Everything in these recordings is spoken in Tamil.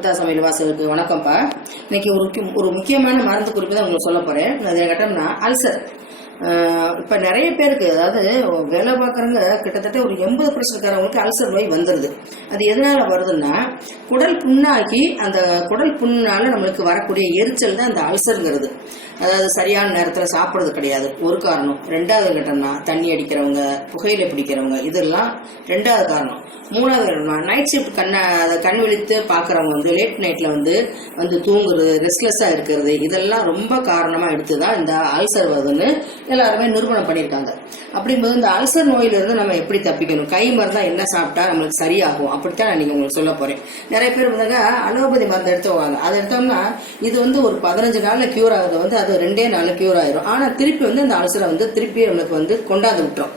அற்புதா சமையல் வாசலுக்கு வணக்கம்ப்பா. இன்னைக்கு ஒரு முக்கியமான மருந்து குறிப்பு தான் உங்களுக்கு சொல்ல போறேன். அது கேட்டோம்னா அல்சர். இப்போ நிறைய பேருக்கு, அதாவது வேலை பார்க்குறவங்க கிட்டத்தட்ட ஒரு 80% அல்சர் நோய் வந்துடுது. அது எதனால வருதுன்னா, குடல் புண்ணாக்கி அந்த குடல் புண்ணால நம்மளுக்கு வரக்கூடிய எரிச்சல் தான் அந்த அல்சருங்கிறது. அதாவது சரியான நேரத்தில் சாப்பிட்றது கிடையாது, ஒரு காரணம். ரெண்டாவது கேட்டோம்னா தண்ணி அடிக்கிறவங்க, புகையிலை பிடிக்கிறவங்க, இதெல்லாம் ரெண்டாவது காரணம். மூணாவது கேட்டோம்னா நைட் ஷிஃப்ட் கண் விழித்து பார்க்குறவங்க லேட் நைட்டில் வந்து தூங்குறது, ரெஸ்ட்லெஸ்ஸாக இருக்கிறது, இதெல்லாம் ரொம்ப காரணமாக எடுத்து தான் இந்த அல்சர் வருதுன்னு எல்லாருமே நிரூபணம் பண்ணியிருக்காங்க. அப்படிங்கும்போது இந்த அல்சர் நோயிலிருந்து நம்ம எப்படி தப்பிக்கணும், கை மருந்தா என்ன சாப்பிட்டா நம்மளுக்கு சரியாகும், அப்படித்தான் நான் நீங்கள் உங்களுக்கு சொல்ல போகிறேன். நிறைய பேர் அலோபதி மருந்து எடுத்துவாங்க. அதை எடுத்தோம்னா இது ஒரு 15 நாளில் க்யூர் ஆகுது, அது 2 நாளில் க்யூர் ஆயிரும். ஆனால் திருப்பி அந்த அல்சரை திருப்பி நம்மளுக்கு கொண்டாந்து விட்டுரும்.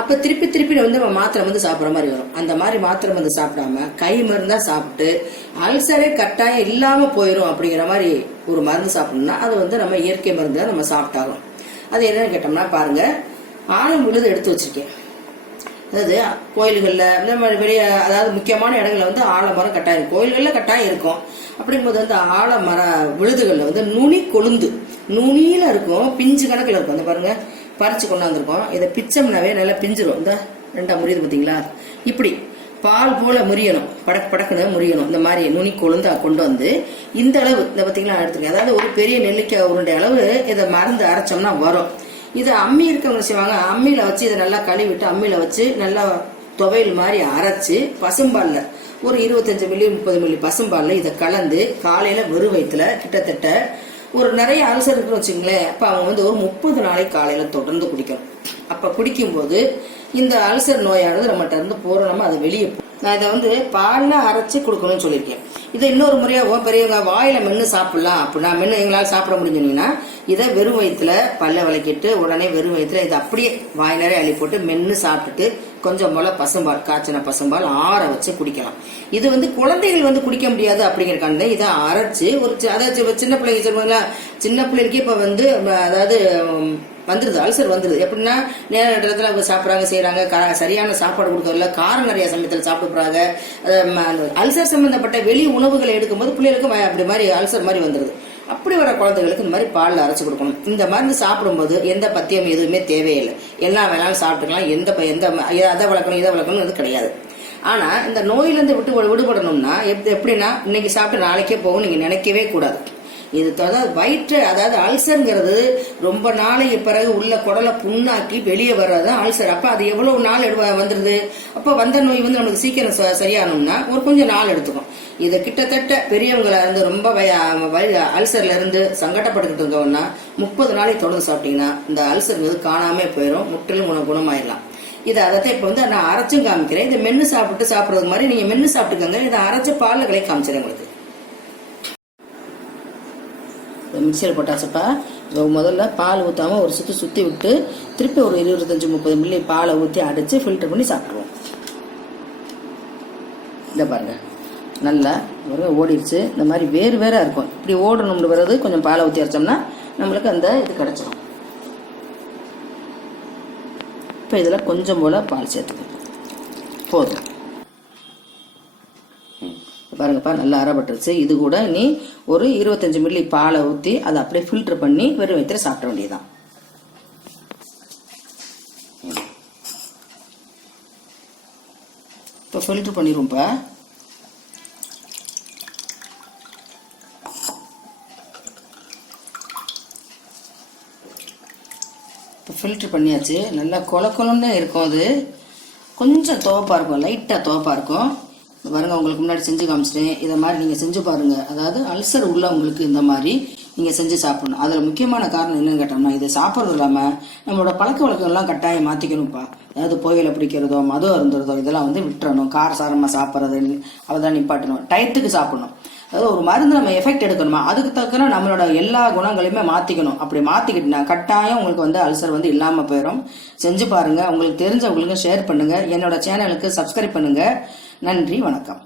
அப்ப திருப்பி நம்ம மாத்திரை சாப்பிட்ற மாதிரி வரும். அந்த மாதிரி மாத்திரை சாப்பிடாம கை மருந்தா சாப்பிட்டு அல்சரே கட்டாயம் இல்லாம போயிடும் அப்படிங்கிற மாதிரி ஒரு மருந்து சாப்பிடணும்னா அது நம்ம இயற்கை மருந்து நம்ம சாப்பிட்டாகும். அது என்னன்னு கேட்டோம்னா பாருங்க, ஆலம் விழுது எடுத்து வச்சிருக்கேன். அதாவது கோயில்கள்ல இந்த மாதிரி வெளியே, அதாவது முக்கியமான இடங்கள்ல ஆலமரம் கட்டாயம், கோயில்கள்ல கட்டாயம் இருக்கும். அப்படிங்கும்போது ஆலமர விழுதுகள்ல நுனி கொழுந்து, நுனியில இருக்கும், பிஞ்சு கணக்குல இருக்கும். அந்த பாருங்க, பறிச்சு கொண்டாந்துருக்கோம். இதை பிச்சம்னாவே நல்லா பிஞ்சிரும். இந்த 2 முறியுது பார்த்தீங்களா, இப்படி பால் போல முறியணும், படக்குன்னு முறியணும். இந்த மாதிரி நுனி கொழுந்தா கொண்டு வந்து இந்த அளவு இந்த பார்த்தீங்களா எடுத்துருக்கேன். அதாவது ஒரு பெரிய நெல்லிக்காய் உருண்டை அளவு இதை மருந்து அரைச்சோம்னா வரும். இதை அம்மி இருக்கவங்க செய்வாங்க, அம்மியில வச்சு இதை நல்லா கழுவிட்டு அம்மியில வச்சு நல்லா துவையல் மாதிரி அரைச்சு பசும்பால்ல ஒரு 25 மில்லி 30 மில்லி பசும்பால்ல இதை கலந்து காலையில வெறும் வயிற்றுல கிட்டத்தட்ட ஒரு நிறைய அல்சர் இருக்குன்னு வச்சுங்களேன். அப்ப அவங்க ஒரு 30 நாளைக்கு காலையில தொடர்ந்து குடிக்கணும். அப்ப குடிக்கும்போது இந்த அல்சர் நோயானது நம்மகிட்ட இருந்து பூரணமா அதை வெளியே. நான் இதை பால்ல அரைச்சு கொடுக்கணும்னு சொல்லியிருக்கேன். இதை இன்னொரு முறையாக பெரியவங்க வாயில மென்று சாப்பிடலாம் அப்படின்னா, மென்று எங்களால் சாப்பிட முடிஞ்சுன்னா இதை வெறும் வயிற்றுல பல்ல விளக்கிட்டு உடனே வெறும் வயிற்றுல இதை அப்படியே வாய் நிறைய அள்ளி போட்டு மென்று சாப்பிட்டுட்டு கொஞ்சம் போல பசும்பால், காய்ச்சின பசும்பால் ஆற வச்சு குடிக்கலாம். இது குழந்தைகள் குடிக்க முடியாது அப்படிங்கிறக்கான இதை அரைச்சு ஒரு, அதாவது சின்ன பிள்ளைங்க சொல்லுவாங்களா, சின்ன பிள்ளைக்கு இப்ப அதாவது வந்துருது, அல்சர் வந்துருது. எப்படின்னா நேரத்துல அவங்க சாப்பிட்றாங்க, செய்யறாங்க, சரியான சாப்பாடு கொடுக்கறதுல, காரம் நிறைய சமயத்தில் சாப்பிடுறாங்க. அல்சர் சம்பந்தப்பட்ட வெளி உணவுகளை எடுக்கும்போது பிள்ளைகளுக்கு அப்படி மாதிரி அல்சர் மாதிரி வந்துருது. அப்படி வர குழந்தைகளுக்கு இந்த மாதிரி பாலில் அரைச்சு கொடுக்கணும். இந்த மருந்து சாப்பிடும்போது எந்த பத்தியம் எதுவுமே தேவையில்லை, எல்லாம் வேணாலும் சாப்பிட்டுக்கலாம். எந்த அதை வளர்க்கணும் இதை வளர்க்கணும் அது கிடையாது. ஆனா இந்த நோயிலிருந்து விடுபடணும்னா எப்படின்னா, இன்னைக்கு சாப்பிட்டு நாளைக்கே போகும் நீங்க நினைக்கவே கூடாது. இது வயிற்று, அதாவது அல்சருங்கிறது ரொம்ப நாளைக்கு பிறகு உள்ள குடலை புண்ணாக்கி வெளியே வர்றதுதான் அல்சர். அப்ப அது எவ்வளவு நாள் வந்துருது. அப்ப வந்த நோய் நமக்கு சீக்கிரம் சரியானோம்னா ஒரு கொஞ்சம் நாள் எடுத்துக்கும். இது கிட்டத்தட்ட பெரியவங்கள இருந்து ரொம்ப அல்சர்ல இருந்து சங்கடப்பட்டுக்கிட்டு இருந்தோம்னா 30 நாளைக்கு தொடர்ந்து சாப்பிட்டீங்கன்னா இந்த அல்சருங்கிறது காணாமே போயிடும், முற்றிலும் குணமாயிடலாம். இதை அதைத்தான் இப்ப நான் அரைச்சும் காமிக்கிறேன். இதை மென்னு சாப்பிடுறது மாதிரி நீங்க மென்னு சாப்பிட்டுக்கோங்க. இதை அரைச்ச பால்ல கலை காமிச்சிருங்க. உங்களுக்கு மிக்சியில் போட்டாச்சுப்பா. முதல்ல பால் ஊற்றாம ஒரு சுற்றி விட்டு திருப்பி ஒரு 25-30 மில்லி பாலை ஊற்றி அடித்து ஃபில்டர் பண்ணி சாப்பிடுவோம். இதை பாருங்க, நல்லா ஓடிடுச்சு. இந்த மாதிரி வேறு இருக்கும். இப்படி ஓடணும்னு வர்றது கொஞ்சம் பாலை ஊற்றி அரைச்சோம்னா நம்மளுக்கு அந்த இது கிடைச்சிடும். இப்போ இதில் கொஞ்சம் போல் பால் சேர்த்துக்கணும், போதும். பாருங்கப்பா, நல்லா அரைப்பட்டுருச்சு. இது கூட இனி ஒரு 25 மில்லி பாலை ஊற்றி அதை அப்படியே ஃபில்டர் பண்ணி வெறும் வயிற்றுல சாப்பிட வேண்டியதுதான். இப்போ ஃபில்டர் பண்ணிடுவோம்ப்பா. இப்போ ஃபில்டர் பண்ணியாச்சு. நல்லா கொலன்னு இருக்கும். அது கொஞ்சம் துவப்பா இருக்கும், லைட்டாக துவப்பா இருக்கும். பாருங்க, உங்களுக்கு முன்னாடி செஞ்சு காமிச்சிட்டேன். இதை மாதிரி நீங்க செஞ்சு பாருங்க. அதாவது அல்சர் உள்ளவங்களுக்கு இந்த மாதிரி நீங்க செஞ்சு சாப்பிடணும். அதுல முக்கியமான காரணம் என்னன்னு கேட்டோம்னா, இதை சாப்பிட்றது இல்லாம நம்மளோட பழக்க வழக்கம் எல்லாம் கட்டாயம் மாத்திக்கணும்ப்பா. அதாவது புகையில பிடிக்கிறதோ மதம் இருந்துறதோ இதெல்லாம் விட்டுறணும். காரசாரமா சாப்பிட்றது அதெல்லாம் நிப்பாட்டணும். டயத்துக்கு சாப்பிடணும். அதாவது ஒரு மருந்து நம்ம எஃபெக்ட் எடுக்கணுமா, அதுக்கு தக்கன நம்மளோட எல்லா குணங்களையுமே மாத்திக்கணும். அப்படி மாத்திக்கிட்டா கட்டாயம் உங்களுக்கு அல்சர் இல்லாம போயிடும். செஞ்சு பாருங்க. உங்களுக்கு தெரிஞ்சவங்களுக்கு ஷேர் பண்ணுங்க. என்னோட சேனலுக்கு சப்ஸ்கிரைப் பண்ணுங்க. நன்றி, வணக்கம்.